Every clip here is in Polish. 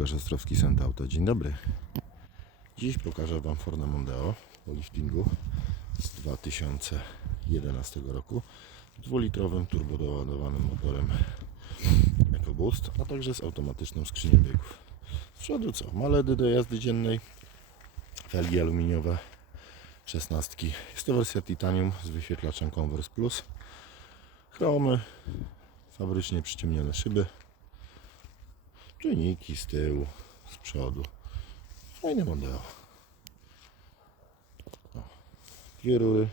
Łukasz Ostrowski, Auto. Dzień dobry. Dziś pokażę Wam Forda Mondeo po liftingu z 2011 roku. Dwulitrowym turbodoładowanym motorem EcoBoost, a także z automatyczną skrzynią biegów. Z przodu co? Ma LEDy do jazdy dziennej, felgi aluminiowe, 16. Jest to wersja Titanium z wyświetlaczem Converse Plus. Chromy, fabrycznie przyciemnione szyby, czujniki z tyłu, z przodu. Fajny model. O, Dwie rury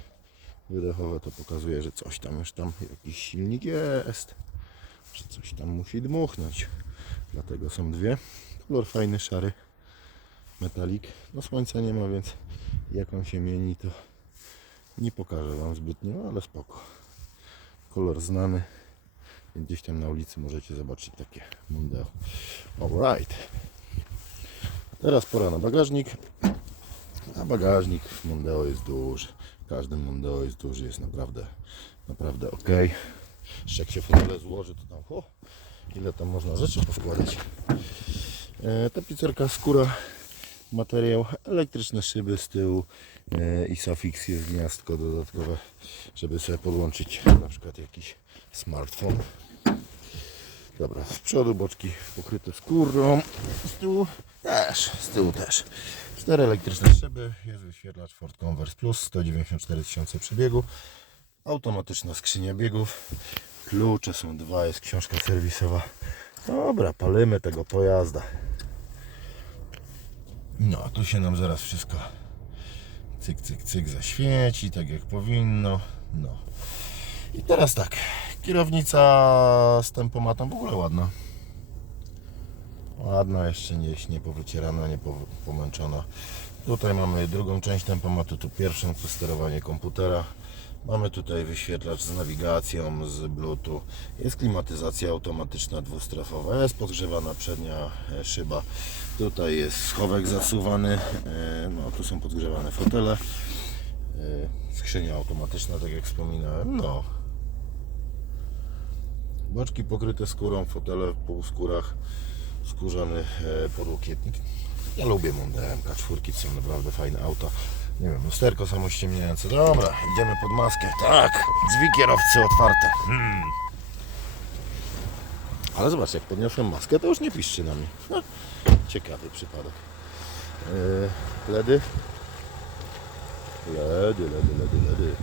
wydechowe to pokazuje, że coś tam już tam, jakiś silnik jest, że coś tam musi dmuchnąć. Dlatego są dwie. Kolor fajny, szary, metalik. No słońca nie ma, więc jak on się mieni, to nie pokażę Wam zbytnio, ale spoko. Kolor znany, gdzieś tam na ulicy możecie zobaczyć takie Mondeo. Alright. Teraz pora na bagażnik. A bagażnik w Mondeo jest duży. Każdy Mondeo jest duży, jest naprawdę, naprawdę ok. Jeszcze jak się fotele złoży, to tam, o, ile tam można rzeczy powkładać. E, tapicerka skóra, materiał, elektryczne szyby z tyłu e, i Sofix jest gniazdko dodatkowe, żeby sobie podłączyć na przykład jakiś smartfon. Dobra, z przodu boczki pokryte skórą, z tyłu też, z tyłu też. Cztery elektryczne szyby, jest wyświetlacz Ford Converse Plus, 194 tysiące przebiegu, automatyczna skrzynia biegów, klucze są dwa, jest książka serwisowa. Dobra, palimy tego pojazda. No, tu się nam zaraz wszystko cyk, cyk, cyk zaświeci, tak jak powinno. No. I teraz tak, kierownica z tempomatem w ogóle ładna. Ładna, jeszcze nie, nie powycierana, nie po- pomęczona. Tutaj mamy drugą część tempomatu, tu pierwszą, to sterowanie komputera. Mamy tutaj wyświetlacz z nawigacją, z Bluetooth. Jest klimatyzacja automatyczna dwustrefowa. Jest podgrzewana przednia e, szyba. Tutaj jest schowek zasuwany. e, No, tu są podgrzewane fotele. e, Skrzynia automatyczna, tak jak wspominałem. No, Boczki pokryte skórą, fotele w półskórach, skórzany podłokietnik. Ja lubię Mondeo MK4, to są naprawdę fajne auta. Nie wiem, lusterko samościemniające. Dobra, idziemy pod maskę. Tak, drzwi kierowcy otwarte. Hmm. Ale zobacz, jak podniosłem maskę, to już nie piszczy na mnie. No, ciekawy przypadek. E, ledy. Ledy, ledy, ledy, ledy.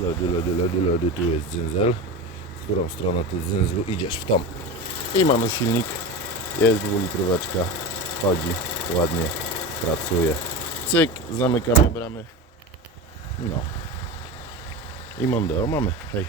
Ledy, ledy, ledy, ledy. Tu jest dzynzel w którą stronę ty zęzlu idziesz, w tą. I mamy silnik, jest dwulitróweczka, chodzi ładnie, pracuje. Cyk, zamykamy bramy. No. I Mondeo mamy, hej.